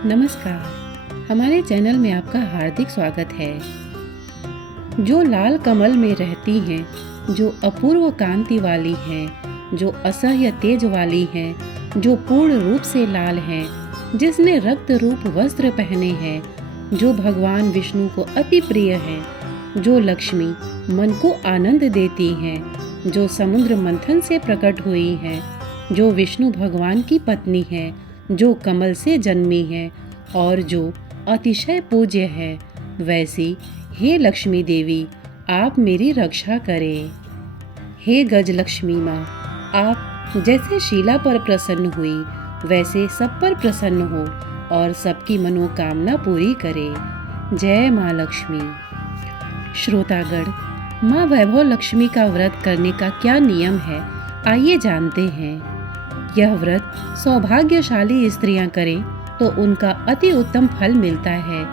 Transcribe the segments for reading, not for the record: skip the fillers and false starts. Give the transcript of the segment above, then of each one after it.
नमस्कार, हमारे चैनल में आपका हार्दिक स्वागत है। जो लाल कमल में रहती हैं, जो अपूर्व कांति वाली हैं, जो असह्य तेज वाली हैं, जो पूर्ण रूप से लाल हैं, जिसने रक्त रूप वस्त्र पहने हैं, जो भगवान विष्णु को अति प्रिय हैं, जो लक्ष्मी मन को आनंद देती हैं, जो समुद्र मंथन से प्रकट हुई हैं, जो विष्णु भगवान की पत्नी है, जो कमल से जन्मी है और जो अतिशय पूज्य है, वैसी हे लक्ष्मी देवी आप मेरी रक्षा करें। हे गजलक्ष्मी माँ, आप जैसे शीला पर प्रसन्न हुई वैसे सब पर प्रसन्न हो और सबकी मनोकामना पूरी करे। जय माँ लक्ष्मी। श्रोतागण, माँ वैभव लक्ष्मी का व्रत करने का क्या नियम है, आइए जानते हैं। यह व्रत सौभाग्यशाली स्त्रियां करें तो उनका अति उत्तम फल मिलता है,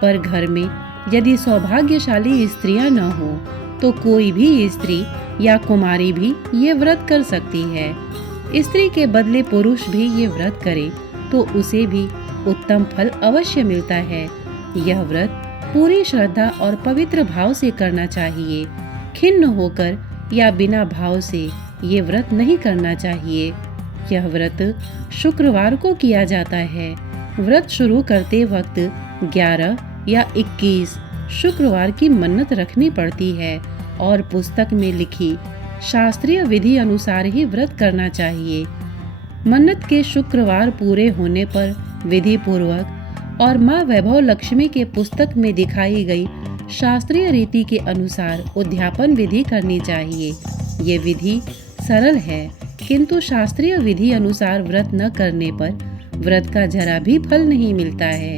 पर घर में यदि सौभाग्यशाली स्त्रियां न हो तो कोई भी स्त्री या कुमारी भी ये व्रत कर सकती है। स्त्री के बदले पुरुष भी ये व्रत करे तो उसे भी उत्तम फल अवश्य मिलता है। यह व्रत पूरी श्रद्धा और पवित्र भाव से करना चाहिए। खिन्न होकर या बिना भाव से ये व्रत नहीं करना चाहिए। यह व्रत शुक्रवार को किया जाता है। व्रत शुरू करते वक्त 11 या 21 शुक्रवार की मन्नत रखनी पड़ती है और पुस्तक में लिखी शास्त्रीय विधि अनुसार ही व्रत करना चाहिए। मन्नत के शुक्रवार पूरे होने पर विधि पूर्वक और माँ वैभव लक्ष्मी के पुस्तक में दिखाई गई शास्त्रीय रीति के अनुसार उद्यापन विधि करनी चाहिए। ये विधि सरल है, किंतु शास्त्रीय विधि अनुसार व्रत न करने पर व्रत का जरा भी फल नहीं मिलता है।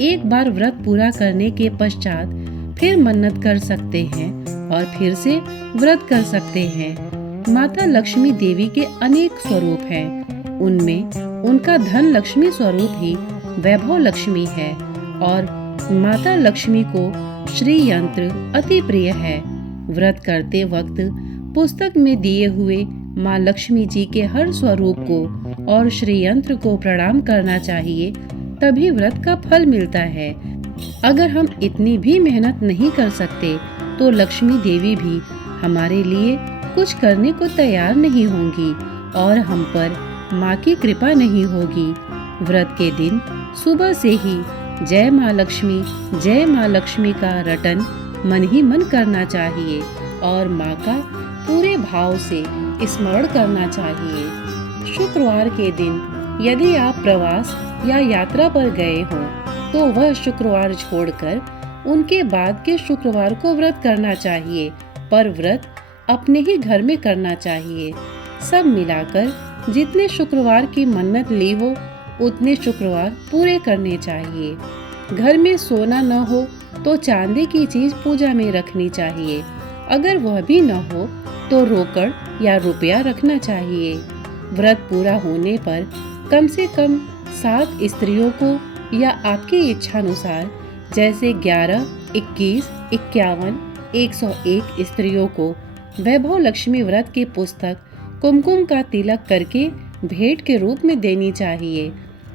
एक बार व्रत पूरा करने के पश्चात फिर मन्नत कर सकते हैं और फिर से व्रत कर सकते हैं। माता लक्ष्मी देवी के अनेक स्वरूप हैं। उनमें उनका धन लक्ष्मी स्वरूप ही वैभव लक्ष्मी है और माता लक्ष्मी को श्री यंत्र अति प्रिय है। व्रत करते वक्त पुस्तक में दिए हुए माँ लक्ष्मी जी के हर स्वरूप को और श्री यंत्र को प्रणाम करना चाहिए, तभी व्रत का फल मिलता है। अगर हम इतनी भी मेहनत नहीं कर सकते तो लक्ष्मी देवी भी हमारे लिए कुछ करने को तैयार नहीं होंगी और हम पर माँ की कृपा नहीं होगी। व्रत के दिन सुबह से ही जय माँ लक्ष्मी का रटन मन ही मन करना चाहिए और माँ का पूरे भाव से स्मरण करना चाहिए। शुक्रवार के दिन यदि आप प्रवास या यात्रा पर गए हों तो वह शुक्रवार छोड़कर उनके बाद के शुक्रवार को व्रत करना चाहिए, पर व्रत अपने ही घर में करना चाहिए। सब मिलाकर जितने शुक्रवार की मन्नत ली हो उतने शुक्रवार पूरे करने चाहिए। घर में सोना न हो तो चांदी की चीज पूजा में रखनी चाहिए। अगर वह भी न हो तो रोकड़ या रुपया रखना चाहिए। व्रत पूरा होने पर कम से कम 7 स्त्रियों को या आपकी इच्छानुसार जैसे 11, 21, 51, 101 स्त्रियों को वैभव लक्ष्मी व्रत की पुस्तक कुमकुम का तिलक करके भेंट के रूप में देनी चाहिए।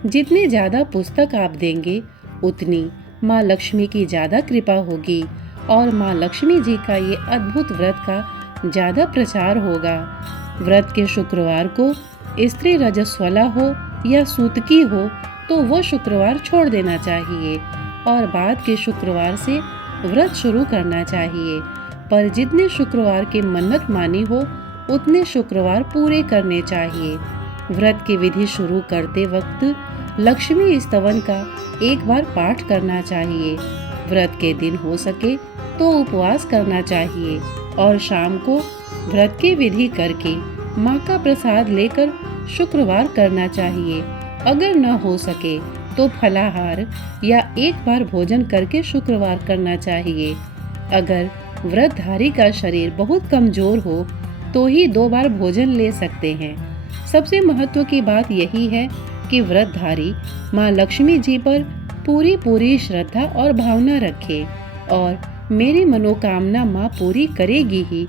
जितने ज्यादा पुस्तक आप देंगे उतनी माँ लक्ष्मी की ज्यादा कृपा होगी और माँ लक्ष्मी जी का ये अद्भुत व्रत का ज्यादा प्रचार होगा। व्रत के शुक्रवार को स्त्री रजस्वला हो या सूतकी हो तो वो शुक्रवार छोड़ देना चाहिए और बाद के शुक्रवार से व्रत शुरू करना चाहिए। पर जितने शुक्रवार की मन्नत मानी हो उतने शुक्रवार पूरे करने चाहिए। व्रत की विधि शुरू करते वक्त लक्ष्मी स्तवन का एक बार पाठ करना चाहिए। व्रत के दिन हो सके तो उपवास करना चाहिए और शाम को व्रत की विधि करके माँ का प्रसाद लेकर शुक्रवार करना चाहिए। अगर न हो सके तो फलाहार या एक बार भोजन करके शुक्रवार करना चाहिए। अगर व्रतधारी का शरीर बहुत कमजोर हो तो ही 2 बार भोजन ले सकते हैं। सबसे महत्व की बात यही है कि व्रतधारी माँ लक्ष्मी जी पर पूरी श्रद्धा और भावना रखे और मेरी मनोकामना माँ पूरी करेगी ही,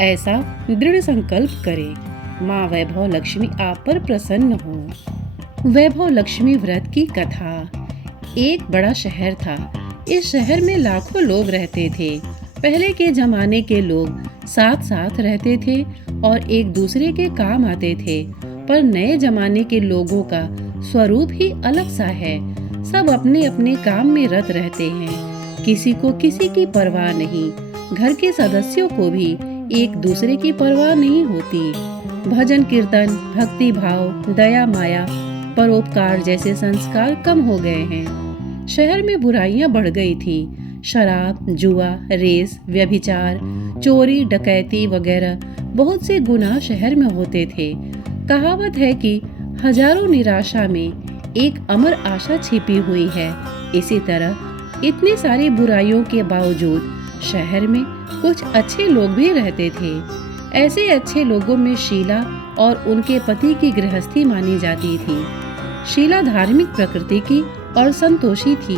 ऐसा दृढ़ संकल्प करे। माँ वैभव लक्ष्मी आप पर प्रसन्न हो। वैभव लक्ष्मी व्रत की कथा। एक बड़ा शहर था। इस शहर में लाखों लोग रहते थे। पहले के जमाने के लोग साथ साथ रहते थे और एक दूसरे के काम आते थे, पर नए जमाने के लोगों का स्वरूप ही अलग सा है। सब अपने अपने काम में रत रहते हैं। किसी को किसी की परवाह नहीं। घर के सदस्यों को भी एक दूसरे की परवाह नहीं होती। भजन कीर्तन, भक्ति भाव, दया माया, परोपकार जैसे संस्कार कम हो गए हैं। शहर में बुराइयां बढ़ गई थी। शराब, जुआ, रेस, व्यभिचार, चोरी, डकैती वगैरह बहुत से गुनाह शहर में होते थे। कहावत है कि हजारों निराशा में एक अमर आशा छिपी हुई है। इसी तरह इतनी सारी बुराइयों के बावजूद शहर में कुछ अच्छे लोग भी रहते थे। ऐसे अच्छे लोगों में शीला और उनके पति की गृहस्थी मानी जाती थी। शीला धार्मिक प्रकृति की और संतोषी थी।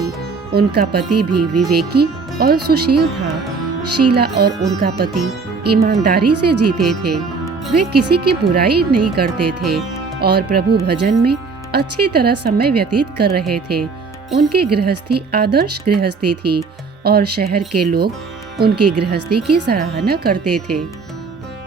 उनका पति भी विवेकी और सुशील था। शीला और उनका पति ईमानदारी से जीते थे। वे किसी की बुराई नहीं करते थे और प्रभु भजन में अच्छी तरह समय व्यतीत कर रहे थे। उनकी गृहस्थी आदर्श गृहस्थी थी और शहर के लोग उनकी गृहस्थी की सराहना करते थे।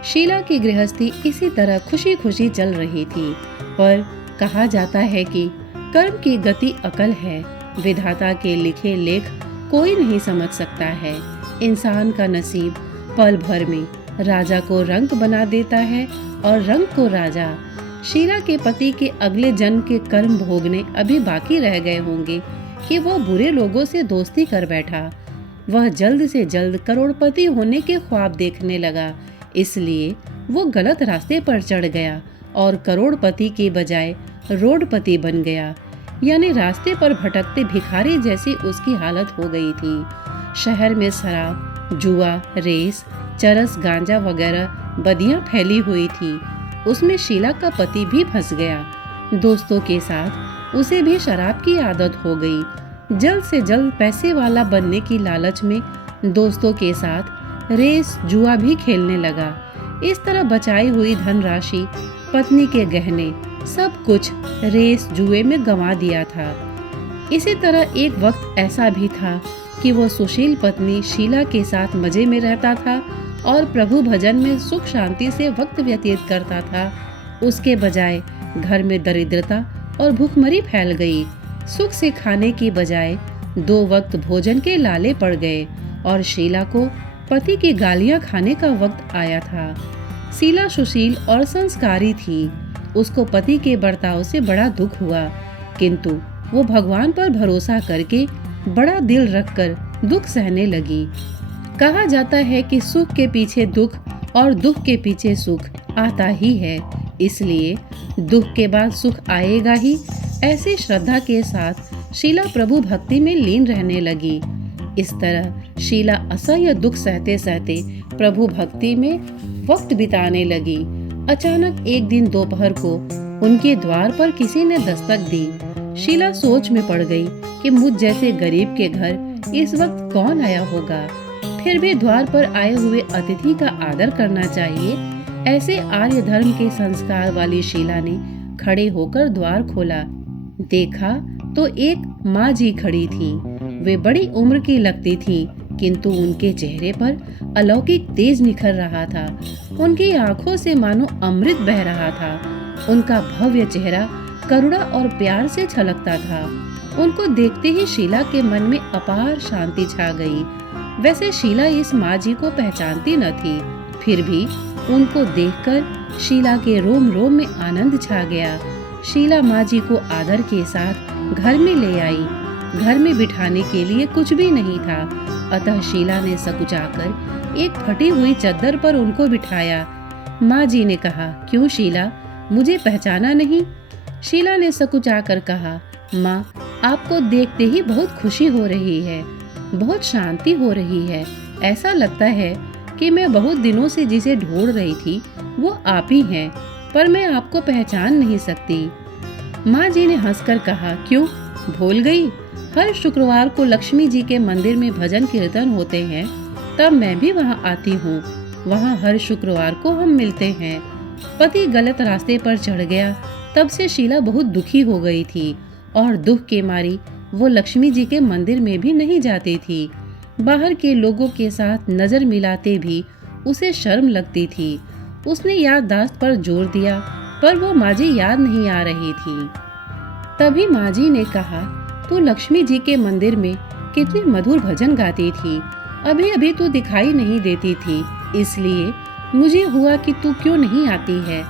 शीला की गृहस्थी इसी तरह खुशी खुशी चल रही थी, पर कहा जाता है कि कर्म की गति अकल है। विधाता के लिखे लेख कोई नहीं समझ सकता है। इंसान का नसीब पल भर में राजा को रंक बना देता है और रंक को राजा। शीला के पति के अगले जन्म के कर्म भोगने अभी बाकी रह गए होंगे कि वह बुरे लोगों से दोस्ती कर बैठा। वह जल्द से जल्द करोड़पति होने के ख्वाब देखने लगा, इसलिए वो गलत रास्ते पर चढ़ गया और करोड़पति के बजाय रोडपति बन गया। यानी रास्ते पर भटकते भिखारी जैसी उसकी हालत हो गई थी। शहर में शराब, जुआ, रेस, चरस, गांजा वगैरह बदियां फैली हुई थी। उसमें शीला का पति भी फंस गया। दोस्तों के साथ उसे भी शराब की आदत हो गई। जल्द से जल्द पैसे वाला बनने की लालच में दोस्तों के साथ रेस, जुआ भी खेलने लगा। इस तरह बचाई हुई धनराशि, पत्नी के गहने, सब कुछ रेस जुए में गंवा दिया था। इसी तरह एक वक्त ऐसा भी था कि वो सुशील पत्नी शीला के साथ मजे में रहता था और प्रभु भजन में सुख शांति से वक्त व्यतीत करता था। उसके बजाय घर में दरिद्रता और भूखमरी फैल गई। सुख से खाने की बजाय 2 वक्त भोजन के लाले पड़ गए और शीला को पति की गालियां खाने का वक्त आया था। शीला सुशील और संस्कारी थी। उसको पति के बर्ताव से बड़ा दुख हुआ, किंतु वो भगवान पर भरोसा करके बड़ा दिल रखकर दुख सहने लगी। कहा जाता है कि सुख के पीछे दुख और दुख के पीछे सुख आता ही है, इसलिए दुख के बाद सुख आएगा ही। ऐसे श्रद्धा के साथ शीला प्रभु भक्ति में लीन रहने लगी। इस तरह शीला असह्य दुख सहते सहते प्रभु भक्ति में वक्त बिताने लगी। अचानक एक दिन दोपहर को उनके द्वार पर किसी ने दस्तक दी। शीला सोच में पड़ गई कि मुझ जैसे गरीब के घर इस वक्त कौन आया होगा। फिर भी द्वार पर आए हुए अतिथि का आदर करना चाहिए। ऐसे आर्य धर्म के संस्कार वाली शीला ने खड़े होकर द्वार खोला। देखा तो एक माँ जी खड़ी थी। वे बड़ी उम्र की लगती थी, किंतु उनके चेहरे पर अलौकिक तेज निखर रहा था। उनकी आंखों से मानो अमृत बह रहा था। उनका भव्य चेहरा करुणा और प्यार से छलकता था। उनको देखते ही शीला के मन में अपार शांति छा गई। वैसे शीला इस माँ जी को पहचानती न थी, फिर भी उनको देखकर शीला के रोम रोम में आनंद छा गया। शीला माँ जी को आदर के साथ घर में ले आई। घर में बिठाने के लिए कुछ भी नहीं था, अतः शीला ने सकुचाकर एक फटी हुई चद्दर पर उनको बिठाया। माँ जी ने कहा, क्यों शीला, मुझे पहचाना नहीं? शीला ने सकुचाकर कहा, माँ, आपको देखते ही बहुत खुशी हो रही है, बहुत शांति हो रही है। ऐसा लगता है कि मैं बहुत दिनों से जिसे ढूंढ रही थी वो आप ही हैं, पर मैं आपको पहचान नहीं सकती। माँ जी ने हंसकर कहा, क्यों, भूल गई? हर शुक्रवार को लक्ष्मी जी के मंदिर में भजन कीर्तन होते हैं, तब मैं भी वहाँ आती हूँ। वहाँ हर शुक्रवार को हम मिलते हैं पति गलत रास्ते पर चढ़ गया, तब से शीला बहुत दुखी हो गई थी और दुख के मारी वो लक्ष्मी जी के मंदिर में भी नहीं जाती थी। बाहर के लोगों के साथ नजर मिलाते भी उसे शर्म लगती थी। उसने याददाश्त पर जोर दिया, पर वो माँ जी याद नहीं आ रही थी। तभी माँ जी ने कहा, तू लक्ष्मी जी के मंदिर में कितने मधुर भजन गाती थी, अभी अभी तू दिखाई नहीं देती थी, इसलिए मुझे हुआ कि तू क्यों नहीं आती है,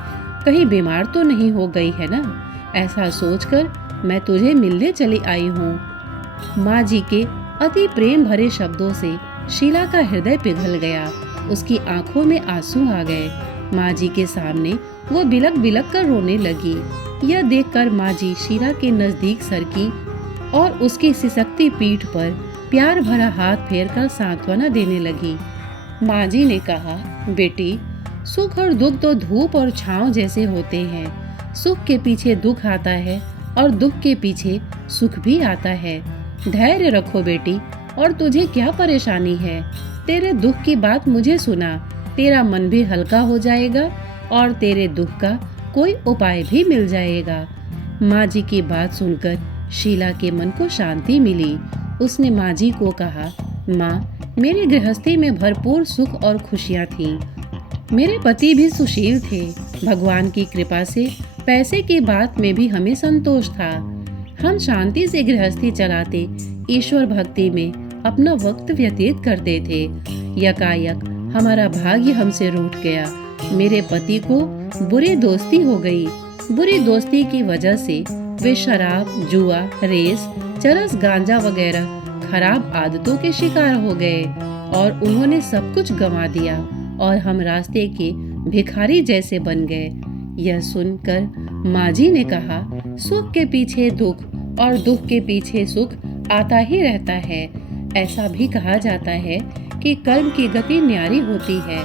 कहीं बीमार तो नहीं हो गई है ना। ऐसा सोचकर मैं तुझे मिलने चली आई हूँ। माँ जी के अति प्रेम भरे शब्दों से शीला का हृदय पिघल गया, उसकी आंखों में आंसू आ गए। माँ जी के सामने वो बिलक बिलक कर रोने लगी। यह देखकर माँ जी शीला के नजदीक सरकी और उसकी सिसकती पीठ पर प्यार भरा हाथ फेरकर सांत्वना देने लगी। माँ जी ने कहा, बेटी, सुख और दुख तो धूप और छांव जैसे होते हैं। सुख के पीछे दुख आता है और दुख के पीछे सुख भी आता है। धैर्य रखो बेटी, और तुझे क्या परेशानी है? तेरे दुख की बात मुझे सुना, तेरा मन भी हल्का हो जाएगा और तेरे दुख का कोई उपाय भी मिल जाएगा। माँ जी की बात सुनकर शीला के मन को शांति मिली। उसने माँ जी को कहा, माँ, मेरी गृहस्थी में भरपूर सुख और खुशियाँ थीं। मेरे पति भी सुशील थे। भगवान की कृपा से पैसे की बात में भी हमें संतोष था। हम शांति से गृहस्थी चलाते ईश्वर भक्ति में अपना वक्त व्यतीत करते थे। यकायक हमारा भाग्य हमसे रूठ गया। मेरे पति को बुरी दोस्ती हो गई। बुरी दोस्ती की वजह से वे शराब, जुआ, रेस, चरस, गांजा वगैरह खराब आदतों के शिकार हो गए और उन्होंने सब कुछ गंवा दिया और हम रास्ते के भिखारी जैसे बन गए। यह सुनकर माँ जी ने कहा, सुख के पीछे दुख और दुख के पीछे सुख आता ही रहता है। ऐसा भी कहा जाता है कि कर्म की गति न्यारी होती है।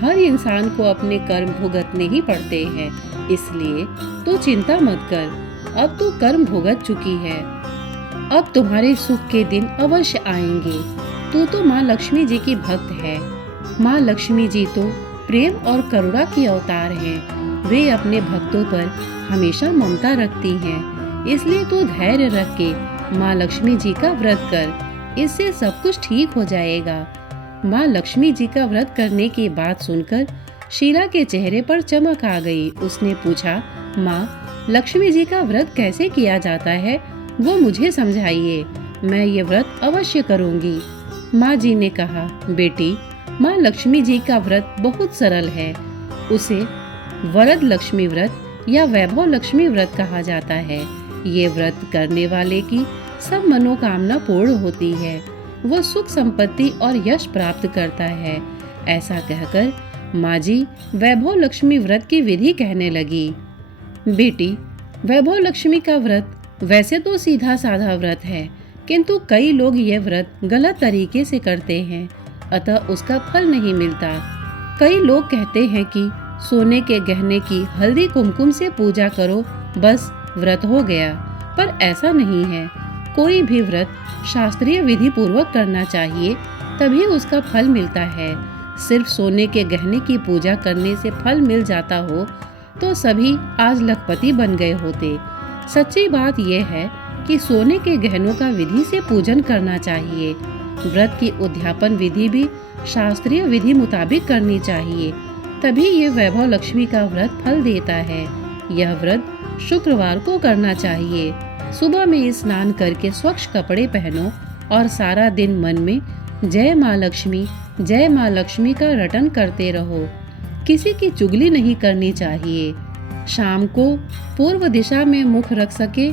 हर इंसान को अपने कर्म भुगतने ही पड़ते हैं, इसलिए तू चिंता मत कर। अब तू कर्म भुगत चुकी है, अब तुम्हारे सुख के दिन अवश्य आएंगे। तू तो माँ लक्ष्मी जी की भक्त है। माँ लक्ष्मी जी तो प्रेम और करुणा की अवतार हैं। वे अपने भक्तों पर हमेशा ममता रखती हैं। इसलिए तू धैर्य रख के माँ लक्ष्मी जी का व्रत कर, इससे सब कुछ ठीक हो जाएगा। माँ लक्ष्मी जी का व्रत करने की बात सुनकर शीला के चेहरे पर चमक आ गई। उसने पूछा, माँ, लक्ष्मी जी का व्रत कैसे किया जाता है, वो मुझे समझाइए। मैं ये व्रत अवश्य करूँगी। माँ जी ने कहा, बेटी, माँ लक्ष्मी जी का व्रत बहुत सरल है। उसे वरद लक्ष्मी व्रत या वैभव लक्ष्मी व्रत कहा जाता है। ये व्रत करने वाले की सब मनोकामना पूर्ण होती है। वो सुख, संपत्ति और यश प्राप्त करता है। ऐसा कहकर माँ जी वैभव लक्ष्मी व्रत की विधि कहने लगी। बेटी, वैभव लक्ष्मी का व्रत वैसे तो सीधा साधा व्रत है, किंतु कई लोग ये व्रत गलत तरीके से करते हैं, अतः उसका फल नहीं मिलता। कई लोग कहते हैं कि सोने के गहने की हल्दी कुमकुम से पूजा करो, बस व्रत हो गया, पर ऐसा नहीं है। कोई भी व्रत शास्त्रीय विधि पूर्वक करना चाहिए, तभी उसका फल मिलता है। सिर्फ सोने के गहने की पूजा करने से फल मिल जाता हो तो सभी आज लखपति बन गए होते। सच्ची बात यह है कि सोने के गहनों का विधि से पूजन करना चाहिए। व्रत की उद्यापन विधि भी शास्त्रीय विधि मुताबिक करनी चाहिए, तभी ये वैभव लक्ष्मी का व्रत फल देता है। यह व्रत शुक्रवार को करना चाहिए। सुबह में स्नान करके स्वच्छ कपड़े पहनो और सारा दिन मन में जय माँ लक्ष्मी का रटन करते रहो। किसी की चुगली नहीं करनी चाहिए। शाम को पूर्व दिशा में मुख रख सके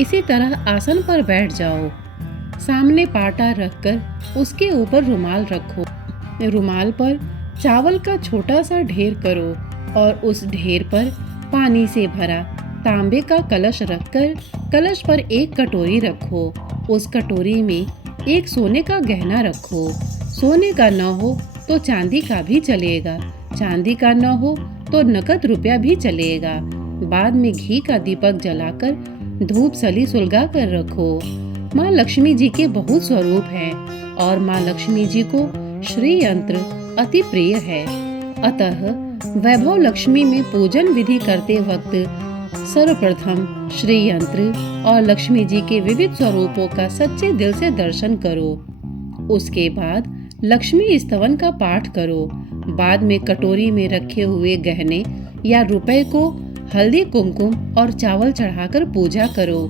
इसी तरह आसन पर बैठ जाओ। सामने पाटा रखकर उसके ऊपर रुमाल रखो। रुमाल पर चावल का छोटा सा ढेर करो और उस ढेर पर पानी से भरा तांबे का कलश रखकर कलश पर एक कटोरी रखो। उस कटोरी में एक सोने का गहना रखो। सोने का न हो तो चांदी का भी चलेगा, चांदी का न हो तो नकद रुपया भी चलेगा। बाद में घी का दीपक जलाकर धूप सली सुलगा कर रखो। माँ लक्ष्मी जी के बहुत स्वरूप हैं और माँ लक्ष्मी जी को श्री यंत्र अति प्रिय है, अतः वैभव लक्ष्मी में पूजन विधि करते वक्त सर्वप्रथम श्री यंत्र और लक्ष्मी जी के विविध स्वरूपों का सच्चे दिल से दर्शन करो। उसके बाद लक्ष्मी स्तवन का पाठ करो। बाद में कटोरी में रखे हुए गहने या रुपए को हल्दी कुमकुम और चावल चढ़ाकर पूजा करो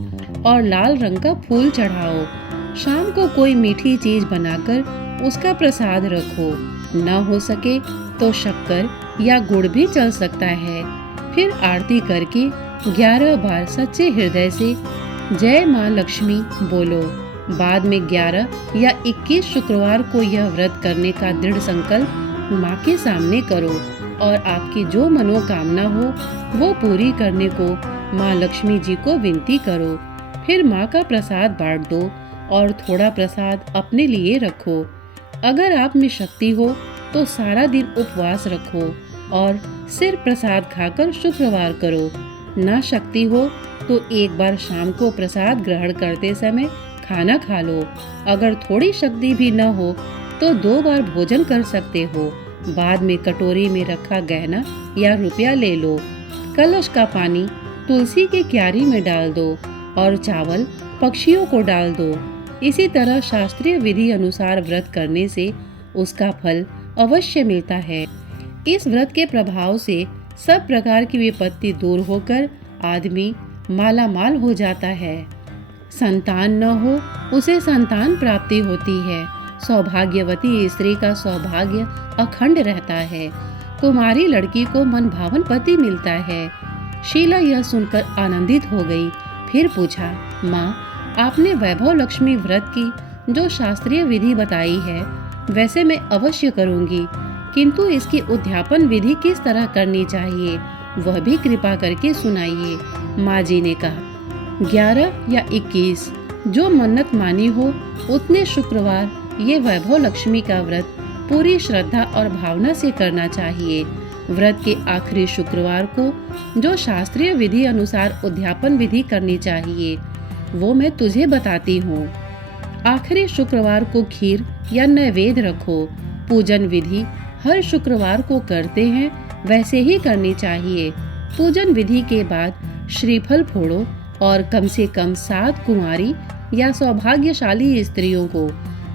और लाल रंग का फूल चढ़ाओ। शाम को कोई मीठी चीज बनाकर उसका प्रसाद रखो। न हो सके तो शक्कर या गुड़ भी चल सकता है। फिर आरती करके 11 बार सच्चे हृदय से जय माँ लक्ष्मी बोलो। बाद में 11 या 21 शुक्रवार को यह व्रत करने का दृढ़ संकल्प माँ के सामने करो और आपकी जो मनोकामना हो वो पूरी करने को माँ लक्ष्मी जी को विनती करो। फिर माँ का प्रसाद बांट दो और थोड़ा प्रसाद अपने लिए रखो। अगर आप में शक्ति हो तो सारा दिन उपवास रखो और सिर्फ प्रसाद खाकर शुक्रवार करो। ना शक्ति हो तो एक बार शाम को प्रसाद ग्रहण करते समय खाना खा लो। अगर थोड़ी शक्ति भी न हो तो 2 बार भोजन कर सकते हो। बाद में कटोरी में रखा गहना या रुपया ले लो। कलश का पानी तुलसी की क्यारी में डाल दो और चावल पक्षियों को डाल दो। इसी तरह शास्त्रीय विधि अनुसार व्रत करने से उसका फल अवश्य मिलता है। इस व्रत के प्रभाव से सब प्रकार की विपत्ति दूर होकर आदमी माला माल हो जाता है। संतान न हो उसे संतान प्राप्ति होती है। सौभाग्यवती स्त्री का सौभाग्य अखंड रहता है। कुमारी लड़की को मनभावन पति मिलता है। शीला यह सुनकर आनंदित हो गई। फिर पूछा, माँ, आपने वैभव लक्ष्मी व्रत की जो शास्त्रीय विधि बताई है वैसे मैं अवश्य करूँगी, किंतु इसकी उद्यापन विधि किस तरह करनी चाहिए वह भी कृपा करके सुनाइए। माँ जी ने कहा, 11 या 21 जो मन्नत मानी हो उतने शुक्रवार ये वैभव लक्ष्मी का व्रत पूरी श्रद्धा और भावना से करना चाहिए। व्रत के आखिरी शुक्रवार को जो शास्त्रीय विधि अनुसार उद्यापन विधि करनी चाहिए वो मैं तुझे बताती हूँ। आखिरी शुक्रवार को खीर या नैवेद्य रखो। पूजन विधि हर शुक्रवार को करते हैं वैसे ही करनी चाहिए। पूजन विधि के बाद श्रीफल फोड़ो और कम से कम 7 कुंवारी या सौभाग्यशाली स्त्रियों को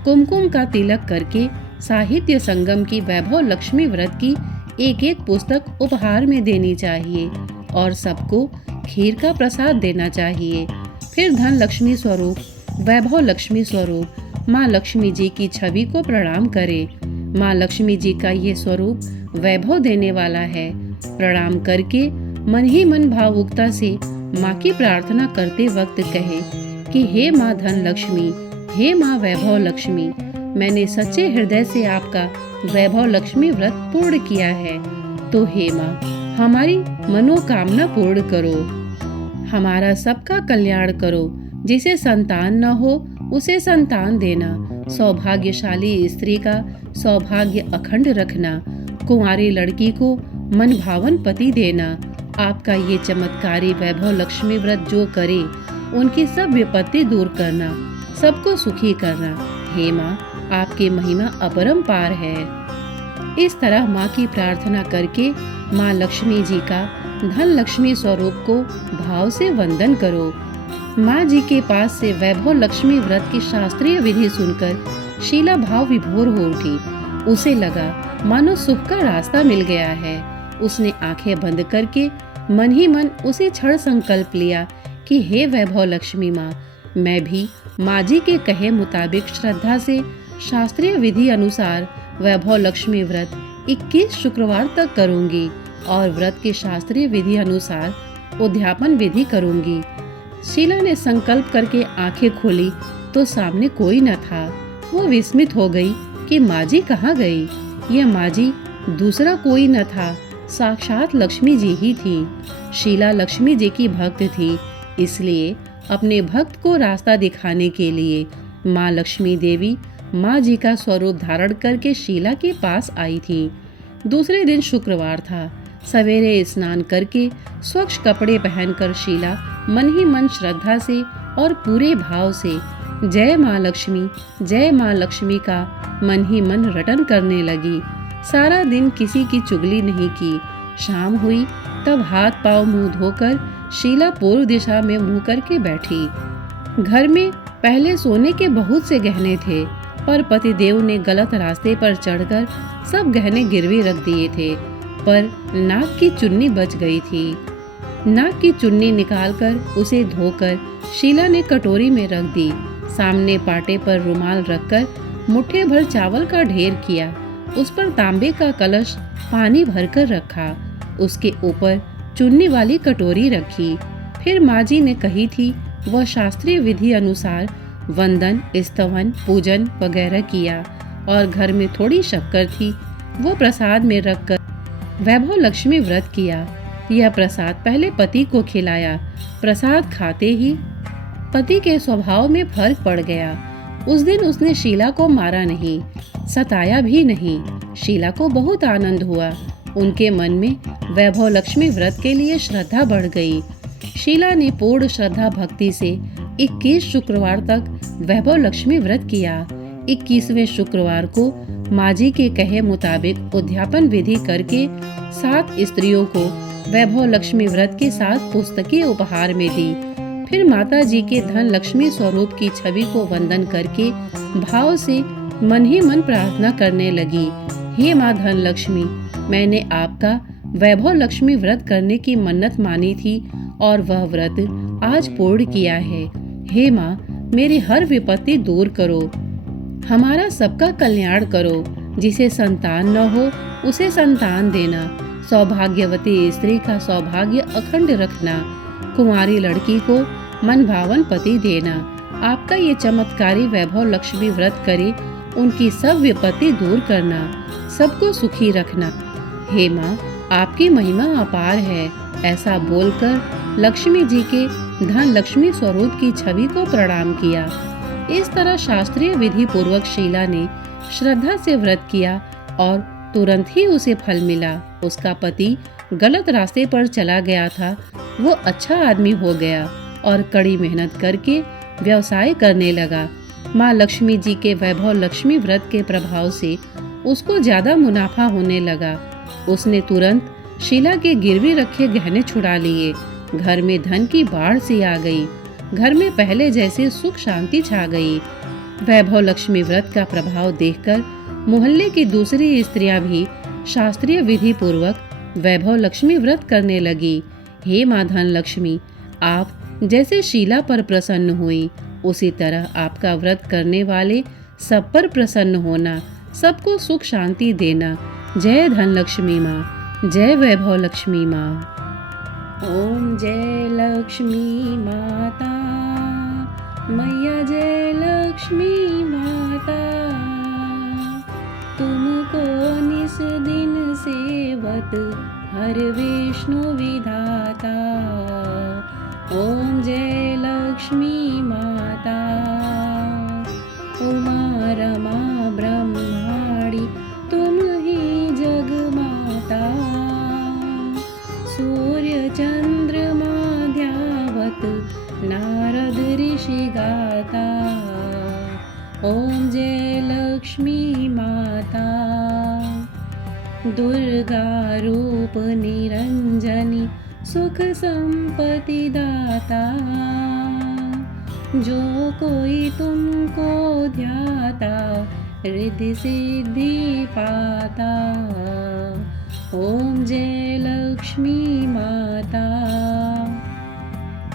कुमकुम का तिलक करके साहित्य संगम की वैभव लक्ष्मी व्रत की एक पुस्तक उपहार में देनी चाहिए और सबको खीर का प्रसाद देना चाहिए। फिर धन लक्ष्मी स्वरूप वैभव लक्ष्मी स्वरूप माँ लक्ष्मी जी की छवि को प्रणाम करें। माँ लक्ष्मी जी का ये स्वरूप वैभव देने वाला है। प्रणाम करके मन ही मन भावुकता से माँ की प्रार्थना करते वक्त कहे कि हे माँ धन लक्ष्मी, हे माँ वैभव लक्ष्मी, मैंने सच्चे हृदय से आपका वैभव लक्ष्मी व्रत पूर्ण किया है, तो हे माँ हमारी मनोकामना पूर्ण करो, हमारा सबका कल्याण करो। जिसे संतान न हो उसे संतान देना, सौभाग्यशाली स्त्री का सौभाग्य अखंड रखना, कुंवारी लड़की को मनभावन पति देना। आपका ये चमत्कारी वैभव लक्ष्मी व्रत जो करे उनकी सब विपत्ति दूर करना, सबको सुखी करना। हे माँ, आपकी महिमा अपरंपार है। इस तरह माँ की प्रार्थना करके माँ लक्ष्मी जी का धन लक्ष्मी स्वरूप को भाव से वंदन करो। माँ जी के पास से वैभव लक्ष्मी व्रत की शास्त्रीय विधि सुनकर शीला भाव विभोर हो उठी। उसे लगा मानो सुख का रास्ता मिल गया है। उसने आंखें बंद करके मन ही मन उसे क्षण संकल्प लिया कि हे वैभव लक्ष्मी माँ, मैं भी माँ जी के कहे मुताबिक श्रद्धा से शास्त्रीय विधि अनुसार वैभव लक्ष्मी व्रत 21 शुक्रवार तक करूंगी और व्रत के शास्त्रीय विधि अनुसार उद्यापन विधि करूंगी। शीला ने संकल्प करके आंखें खोली तो सामने कोई न था। वो विस्मित हो गई कि माँ जी कहाँ गई। यह माँ जी दूसरा कोई न था, साक्षात लक्ष्मी जी ही थी। शीला लक्ष्मी जी की भक्त थी, इसलिए अपने भक्त को रास्ता दिखाने के लिए माँ लक्ष्मी देवी माँ जी का स्वरूप धारण करके शीला के पास आई थी। दूसरे दिन शुक्रवार था। सवेरे स्नान करके स्वच्छ कपड़े पहनकर शीला मन ही मन श्रद्धा से और पूरे भाव से जय माँ लक्ष्मी का मन ही मन रटन करने लगी। सारा दिन किसी की चुगली नहीं की। शाम हुई तब हाथ पांव मुंह धोकर शीला पूर्व दिशा में मुंह करके बैठी। घर में पहले सोने के बहुत से गहने थे, पर पतिदेव ने गलत रास्ते पर चढ़कर सब गहने गिरवी रख दिए थे। पर नाक की चुन्नी बच गई थी। नाक की चुन्नी निकालकर उसे धोकर शीला ने कटोरी में रख दी। सामने पाटे पर रुमाल रखकर मुट्ठी भर चावल का ढेर किया। उस पर तांबे का कलश पानी भरकर रखा। उसके ऊपर चुन्नी वाली कटोरी रखी। फिर माँ जी ने कही थी वह शास्त्रीय विधि अनुसार वंदन, स्तवन, पूजन वगैरह किया और घर में थोड़ी शक्कर थी, वो प्रसाद में रखकर वैभव लक्ष्मी व्रत किया। यह प्रसाद पहले पति को खिलाया। प्रसाद खाते ही पति के स्वभाव में फर्क पड़ गया। उस दिन उसने शीला को मारा नहीं, सताया भी नहीं। शीला को बहुत आनंद हुआ। उनके मन में वैभव लक्ष्मी व्रत के लिए श्रद्धा बढ़ गई। शीला ने पूर्ण श्रद्धा भक्ति से 21 शुक्रवार तक वैभव लक्ष्मी व्रत किया। 21वें शुक्रवार को माँ जी के कहे मुताबिक उद्यापन विधि करके 7 स्त्रियों को वैभव लक्ष्मी व्रत के साथ पुस्तकें उपहार में दी। फिर माता जी के धन लक्ष्मी स्वरूप की छवि को वंदन करके भाव से मन ही मन प्रार्थना करने लगी। हे माँ धन लक्ष्मी, मैंने आपका वैभव लक्ष्मी व्रत करने की मन्नत मानी थी और वह व्रत आज पूर्ण किया है। हे माँ, मेरी हर विपत्ति दूर करो, हमारा सबका कल्याण करो। जिसे संतान न हो उसे संतान देना, सौभाग्यवती स्त्री का सौभाग्य अखंड रखना, कुंवारी लड़की को मन भावन पति देना। आपका ये चमत्कारी वैभव लक्ष्मी व्रत करे, उनकी सब विपत्ति दूर करना, सबको सुखी रखना। हे माँ, आपकी महिमा अपार है। ऐसा बोलकर लक्ष्मी जी के धन लक्ष्मी स्वरूप की छवि को प्रणाम किया। इस तरह शास्त्रीय विधि पूर्वक शीला ने श्रद्धा से व्रत किया और तुरंत ही उसे फल मिला। उसका पति गलत रास्ते पर चला गया था, वो अच्छा आदमी हो गया और कड़ी मेहनत करके व्यवसाय करने लगा। माँ लक्ष्मी जी के वैभव लक्ष्मी व्रत के प्रभाव से उसको ज्यादा मुनाफा होने लगा। उसने तुरंत शीला के गिरवी रखे गहने छुड़ा लिए। घर में धन की बाढ़ सी आ गई। घर में पहले जैसे सुख शांति छा गई। वैभव लक्ष्मी व्रत का प्रभाव देखकर मोहल्ले की दूसरी स्त्रियां भी शास्त्रीय विधि पूर्वक वैभव लक्ष्मी व्रत करने लगी। हे माँ धन लक्ष्मी, आप जैसे शीला पर प्रसन्न हुई, उसी तरह आपका व्रत करने वाले सब पर प्रसन्न होना, सबको सुख शांति देना। जय धन लक्ष्मी माँ, जय वैभव लक्ष्मी माँ। ओम जय लक्ष्मी माता, मैया जय लक्ष्मी माता, तुमको निस दिन सेवत हर विष्णु विधाता। ओम जय लक्ष्मी माता, उमा रमा ब्रह्माणी तुम ही जग माता। सूर्य चंद्रमा ध्यावत नारद ऋषि गाता। ओम जय लक्ष्मी माता, दुर्गा रूप निरंजनी सुख संपत्ति दाता। जो कोई तुमको ध्याता रिद्धि सिद्धि पाता। ओम जय लक्ष्मी माता,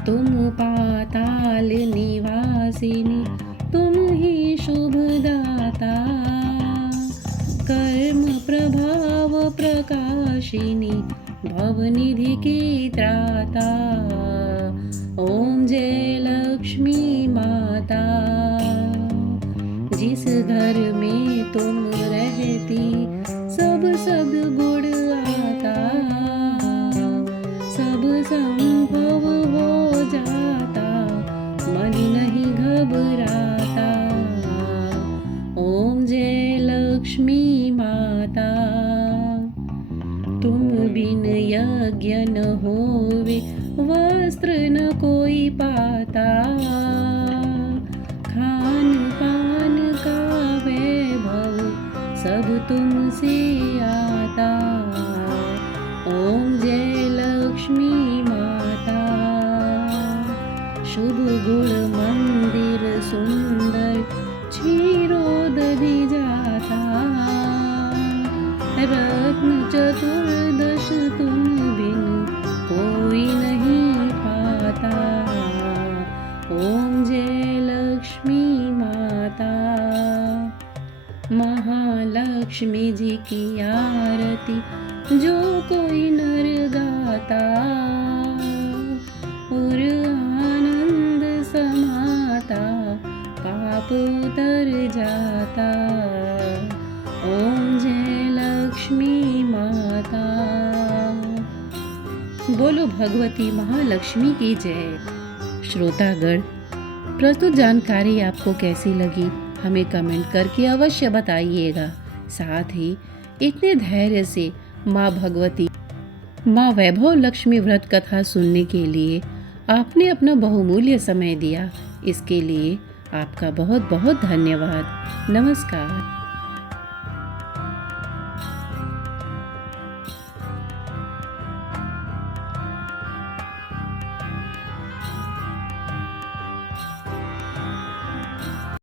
तुम पाताल निवासिनी तुम ही शुभदाता। कर्म प्रभाव प्रकाशिनी भवनिधि की त्राता। ओम जय लक्ष्मी माता, जिस घर में तुम रहती सब सद्गुण आता। सब संभव हो जाता, मन नहीं घबराता। ओम जय लक्ष्मी माता, तुम बिन यज्ञ न होवे वस्त्र न कोई पाता। खान पान का वैभव सब तुमसे ओम जय लक्ष्मी माता। महालक्ष्मी जी की आरती जो कोई नर गाता, और आनंद समाता पाप उतर जाता। ओम जय लक्ष्मी माता। बोलो भगवती महालक्ष्मी की जय। श्रोतागण, प्रस्तुत जानकारी आपको कैसी लगी हमें कमेंट करके अवश्य बताइएगा। साथ ही इतने धैर्य से माँ भगवती, माँ वैभव लक्ष्मी व्रत कथा सुनने के लिए आपने अपना बहुमूल्य समय दिया, इसके लिए आपका बहुत बहुत धन्यवाद। नमस्कार।